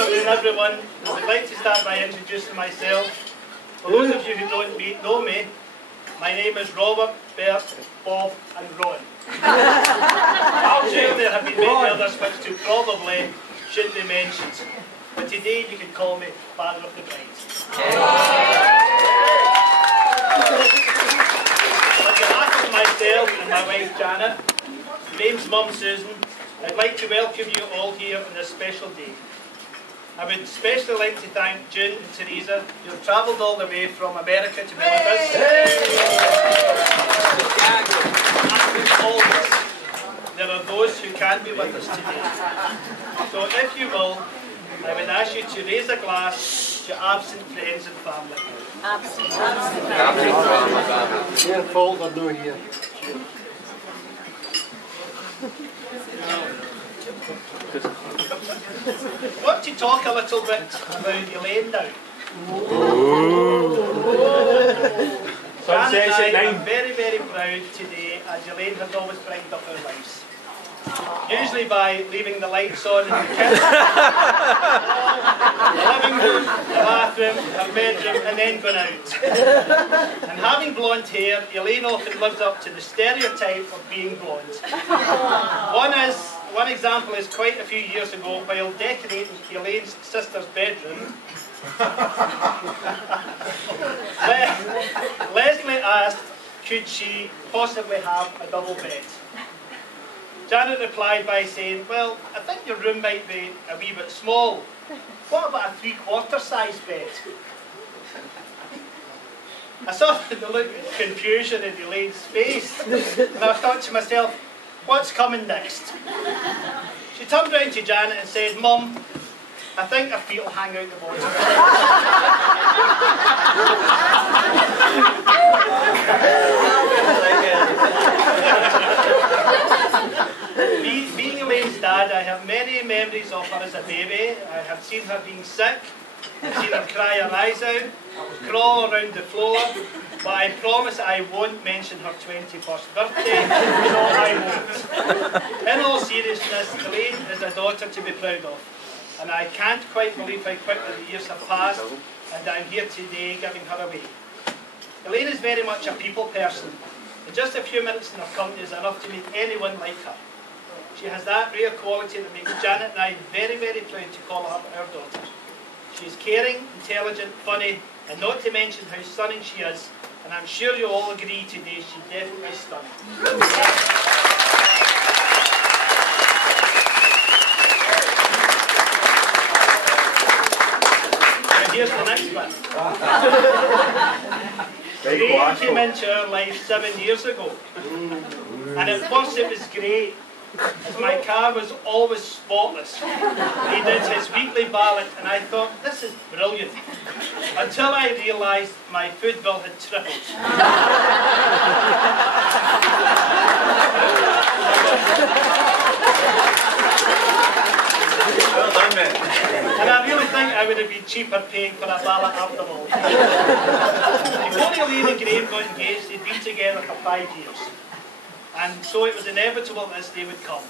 afternoon, everyone. I would like to start by introducing myself. For those of you who don't know me, my name is Robert, Bert, Bob and Ron. I'm sure there have been many others which too probably should be mentioned. But today you can call me Father of the Bride. On behalf of myself and my wife Janet, Graham's mum Susan, I'd like to welcome you all here on this special day. I would especially like to thank June and Teresa, who have travelled all the way from America to be with us. And always, there are those who can't be with us today. So if you will, I would ask you to raise a glass to absent friends and family. Absent. Their fault they're not here. I want to talk a little bit about Elaine now. Janet and I am very, very proud today, as Elaine has always brightened up our lives. Usually by leaving the lights on in the kitchen, the living room, the bathroom, her bedroom, and then going out. And having blonde hair, Elaine often lives up to the stereotype of being blonde. One example is quite a few years ago, while decorating Elaine's sister's bedroom, Leslie asked, could she possibly have a double bed? Janet replied by saying, well, I think your room might be a wee bit small. What about a 3/4 size bed? I saw the look of confusion in Elaine's face, and I thought to myself, what's coming next? She turned round to Janet and said, Mum, I think our feet will hang out the bottom. Being Elaine's dad, I have many memories of her as a baby. I have seen her being sick, I've seen her cry her eyes out, crawl around the floor, but I promise I won't mention her 21st birthday. No, I won't. In all seriousness, Elaine is a daughter to be proud of, and I can't quite believe how quickly the years have passed, and I'm here today giving her away. Elaine is very much a people person, and just a few minutes in her company is enough to make anyone like her. She has that rare quality that makes Janet and I very, very proud to call her our daughter. She is caring, intelligent, funny, and not to mention how stunning she is, and I'm sure you all agree today she's definitely stunning. And here's the next one. Ray came into our life 7 years ago, and at first it was great, as my car was always spotless. He did his weekly ballot, and I thought, this is brilliant, until I realised my food bill had tripled. Well done, mate. And I really think I would have been cheaper paying for a ballot after all. Before Elaine and Graham got engaged, they'd been together for 5 years. And so it was inevitable this day would come.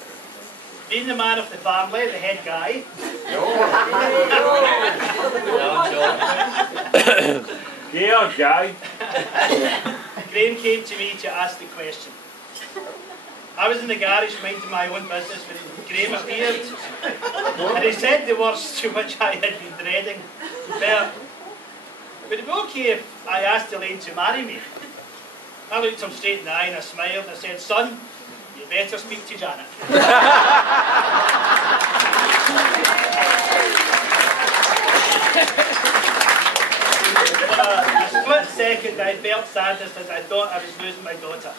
Being the man of the family, the head guy, Yeah, guy. Graham came to me to ask the question. I was in the garage minding my own business when Graham appeared, and he said the words to which I had been dreading. Bert, would it be okay if I asked Elaine to marry me? I looked him straight in the eye and I smiled and I said, son, you better speak to Janet. For a split second I felt sadness as I thought I was losing my daughter.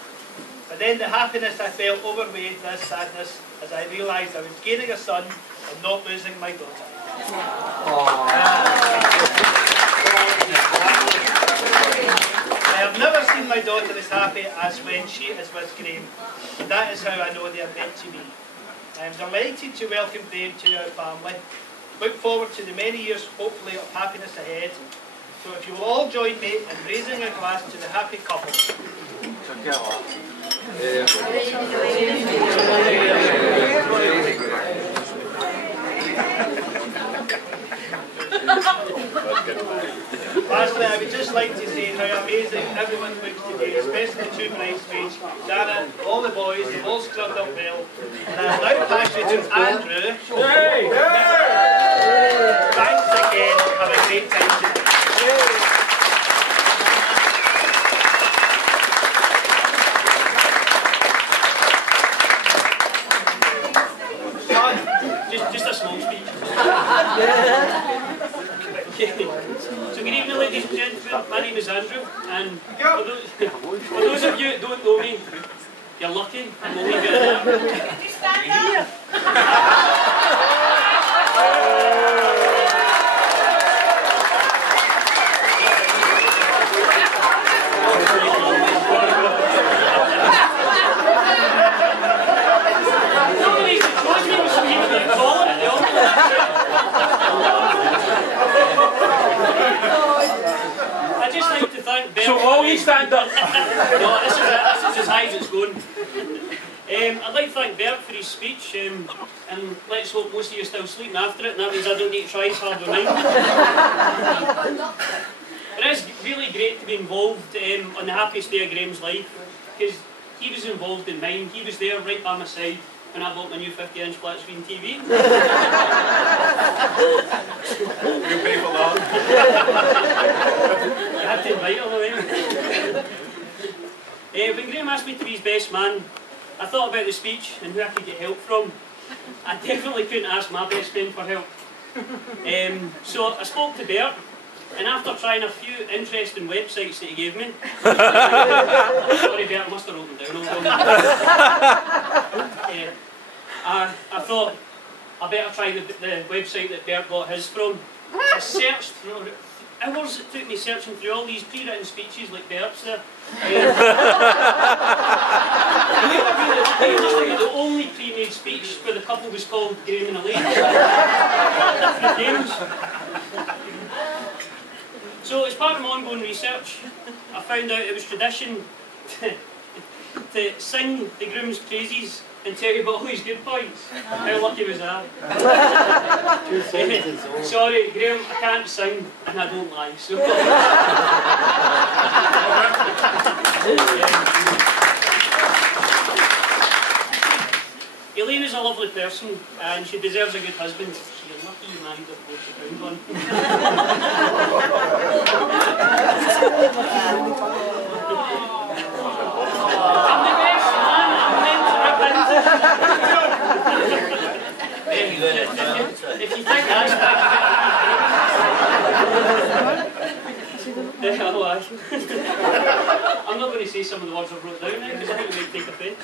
But then the happiness I felt overweighed this sadness as I realised I was gaining a son and not losing my daughter. I have never seen my daughter as happy as when she is with Graham, and that is how I know they are meant to be. I am delighted to welcome Graham to our family. Look forward to the many years, hopefully, of happiness ahead. So if you will all join me in raising a glass to the happy couple. Lastly, I would just like to say how amazing everyone looks today, especially the two bridesmaids, Janet, all the boys, they've all scrubbed up well. And I'll now pass you to Andrew. Thanks again, have a great time today. Just a small speech. So good evening, ladies and gentlemen. My name is Andrew, and for those of you that don't know me, you're lucky, and we'll leave it at that. Could you stand up? I'd just like to thank Bert. So all you stand up. No, this is as high as it's going. I'd like to thank Bert for his speech, and let's hope most of you are still sleeping after it, and that means I don't need to try as hard with mine. But it's really great to be involved on the happiest day of Graham's life, because he was involved in mine. He was there right by my side when I bought my new 50-inch flat screen TV. You pay for that. I had to invite him away. When Graham asked me to be his best man, I thought about the speech and who I could get help from. I definitely couldn't ask my best friend for help. So I spoke to Bert, and after trying a few interesting websites that he gave me, sorry Bert, I must have wrote them down. I thought I better try the website that Bert got his from. I searched through hours it took me searching through all these pre-written speeches like Bert's there. The only pre-made speech where the couple was called Graham and Elaine. Different names. So as part of my ongoing research, I found out it was tradition to sing the groom's praises and tell you about all his good points. How lucky was that? Sorry, Graham, I can't sing and I don't lie. So. Elaine is a lovely person and she deserves a good husband. So you're lucky you married her before she found one. I'm the best man, I'm meant to rip into. If you think that's I'm not going to say some of the words I've wrote down now because I think it might take offence.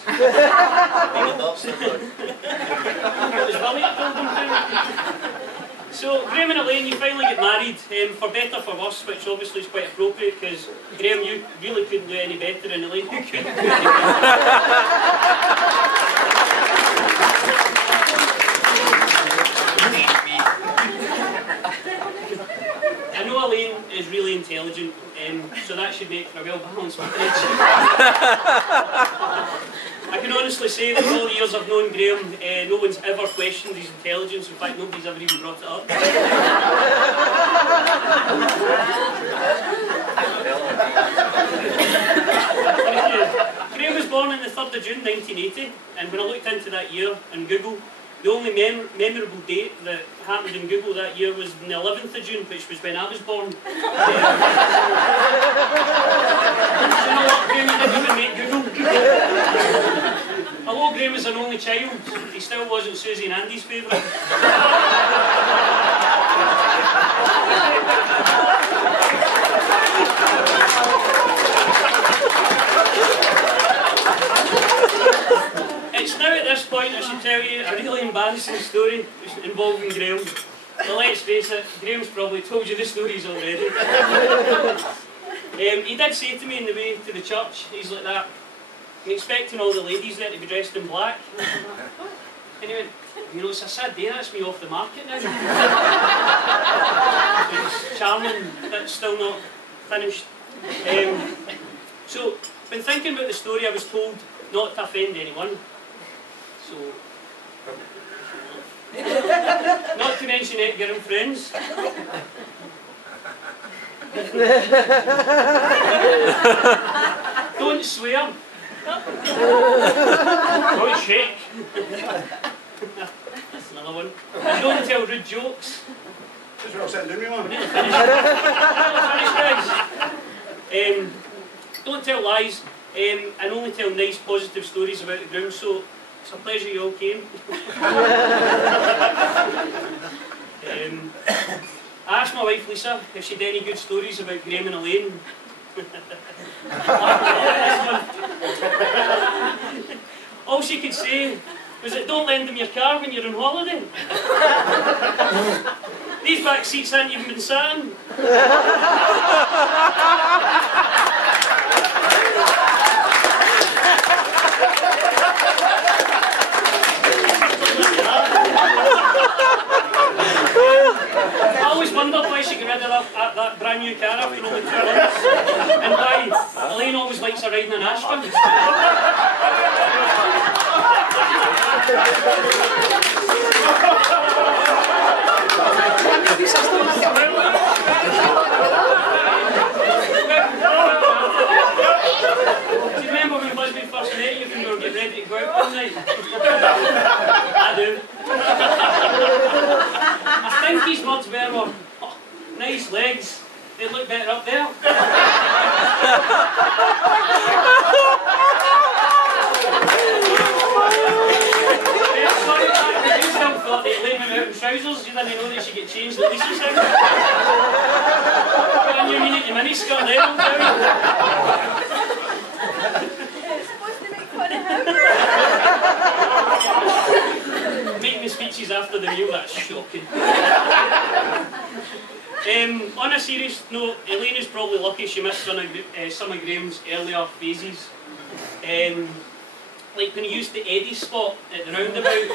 So, Graham and Elaine, you finally get married, for better for worse, which obviously is quite appropriate because Graham, you really couldn't do any better, and Elaine, you couldn't do any better. I know Elaine is really intelligent, so that should make for a well-balanced marriage. I can honestly say that all the years I've known Graham, no one's ever questioned his intelligence. In fact, nobody's ever even brought it up. Graham was born on the 3rd of June 1980, and when I looked into that year on Google, the only memorable date that happened in Google that year was on the 11th of June, which was when I was born. So you know what, Graham, you didn't even make Google. Although Graham is an only child, he still wasn't Susie and Andy's favourite. It's now at this point I should tell you a really embarrassing story involving Graham. But let's face it, Graham's probably told you the stories already. He did say to me on the way to the church, he's like that, I'm expecting all the ladies there to be dressed in black. And he went, you know, it's a sad day, that's me off the market now. It's charming, but it's still not finished. So, when thinking about the story, I was told not to offend anyone. So, not to mention Edgar and friends. Don't swear. Don't shake. That's another one. And don't tell rude jokes. That's what I'm sitting doing, man. Nearly finished, guys. Don't tell lies, and only tell nice, positive stories about the ground. So it's a pleasure you all came. I asked my wife Lisa if she'd any good stories about Graham and Elaine. All she could say was that don't lend them your car when you're on holiday. These back seats haven't even been sat in. I always wondered why she got rid of that brand new car after only 2 months, and why Elaine always likes her riding in Ashton. Do you remember when Busby first met you when we were getting ready to go out one night? I do. I think his words were, oh, nice legs, they look better up there. Sorry, you still thought that Elaine went out in trousers, you didn't know that she get changed at Lisa's house. Put on your miniskirt then, old down. It's supposed to make fun of him. Making the speeches after the meal, that's shocking. On a serious note, Elaine is probably lucky she missed some of Graham's earlier phases. Like when he used the Eddie spot at the roundabout.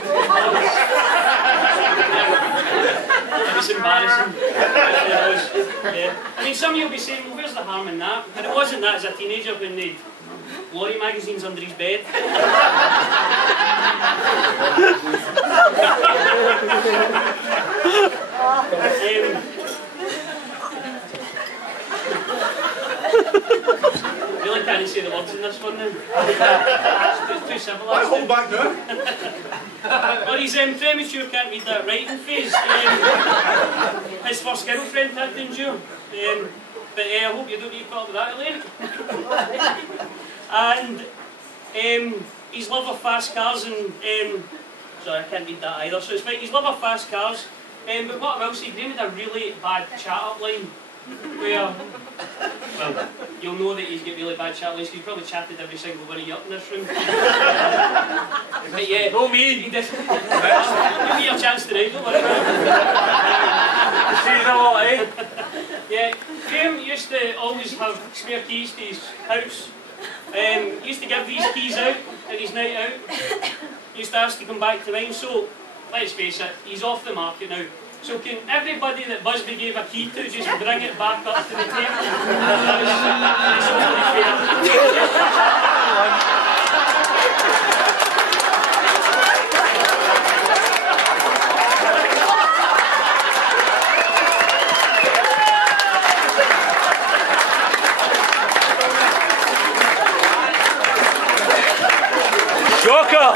It was embarrassing. It was, yeah. I mean, some of you will be saying, well, where's the harm in that? But it wasn't that as a teenager when they'd lorry magazines under his bed. Really can't say the words in this one now. It's too simple. Why hold back now? Well, he's premature, can't read that writing phase. His first girlfriend had to endure. But I hope you don't need to talk about that, Elaine. And his love of fast cars and sorry, I can't read that either. So it's like his love of fast cars. But what I will say, Graham had a really bad chat-up line where, well, you'll know that he's got really bad chat lines. He's probably chatted every single one of you up in this room. But yeah, No me. he did. Give me your chance tonight, don't worry about it. Yeah, Graham used to always have spare keys to his house. He used to give these keys out at his night out. He used to ask to come back to mine. So, let's face it, he's off the market now. So can everybody that Busby gave a key to just bring it back up to the table? It's only fair. Shocker!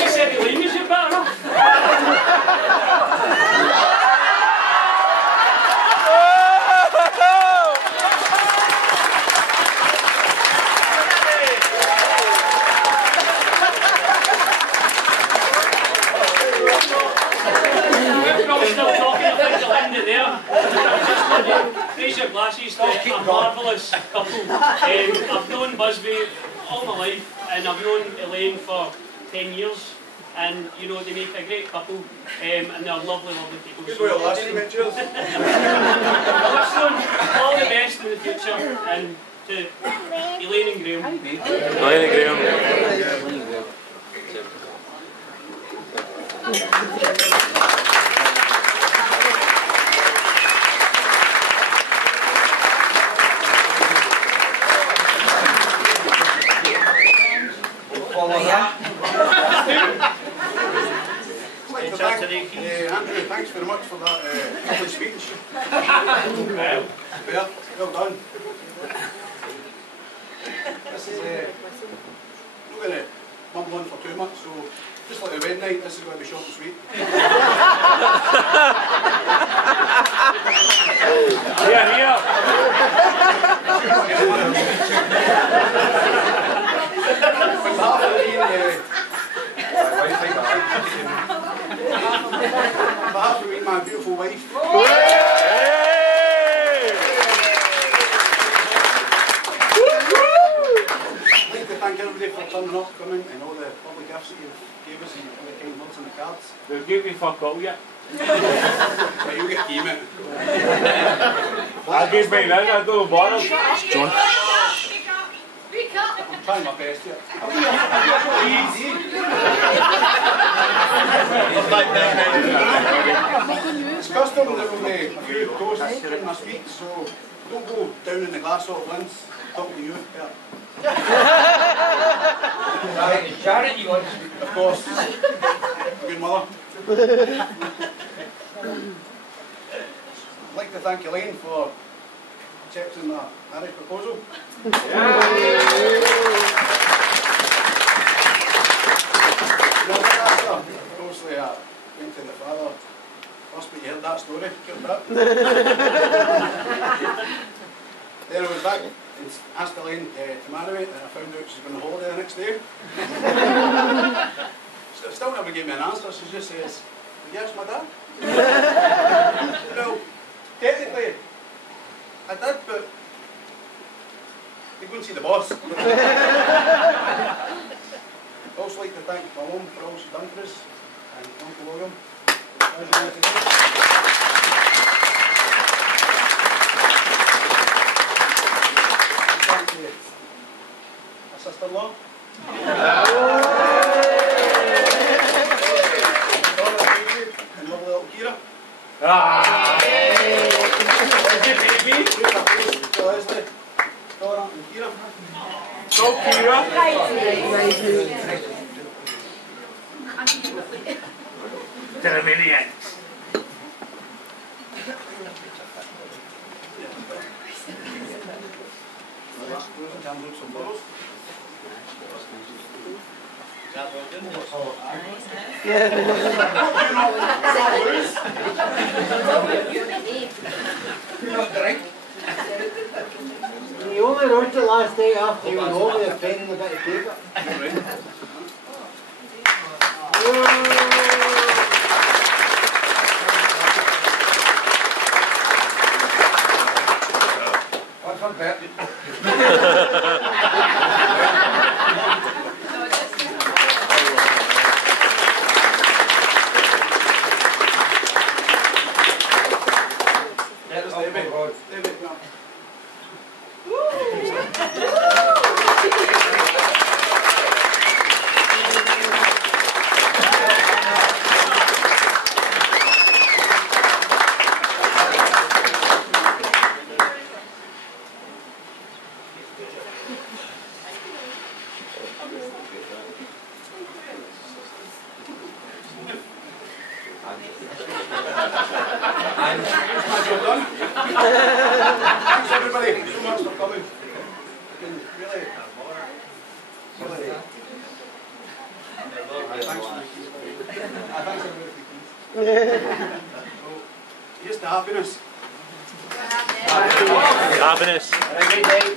You said Elaine was your better off. We're probably still talking, I think you'll end it there. Raise your glasses to a marvellous couple. I've known Busby all my life, and I've known Elaine for 10 years. And you know, they make a great couple, and they're lovely, lovely people. Good way of last few cheers. I wish them all the best in the future, and to Elaine and Graham. Elaine and Graham. Well done. This is not going to mumble on for too much, so just like a wedding night, this is going to be short and sweet. Yeah. On behalf of my beautiful wife. I'd like to thank everybody for turning up, coming, and all the lovely gifts that you gave us, and all the kind words and the cards. They'll give me fuck all yet. But you'll get game it. I gave mine, I don't know bottle. John. I'm trying my best here. Easy. It's custom that we'll make a few toasts during my speech, so don't go down in the glass all at once. Talk to you. Janet, you want to speak? Of course. Good mother. I'd like to thank Elaine for accepting my marriage proposal. Obviously, I went to the father first, but you heard that story. Then I went back and asked Elaine to marry me, and I found out she's going on holiday the next day. Still never gave me an answer. She just says, "Yes, my dad." Well, technically, I did, but you go and see the boss. I'd also like to thank my mum for all she's done for us, and Uncle William. Thank you, my sister-in-law. And lovely little Kira. Baby. Leslie, Dora and Kira. So Kira. To the maniacs. Some bottles. You only wrote it last night after you were over with a pen and a bit of paper. What's on that? Thanks everybody so much for coming. It's been really, thanks everybody. So, here's to happiness. Happiness. Good night.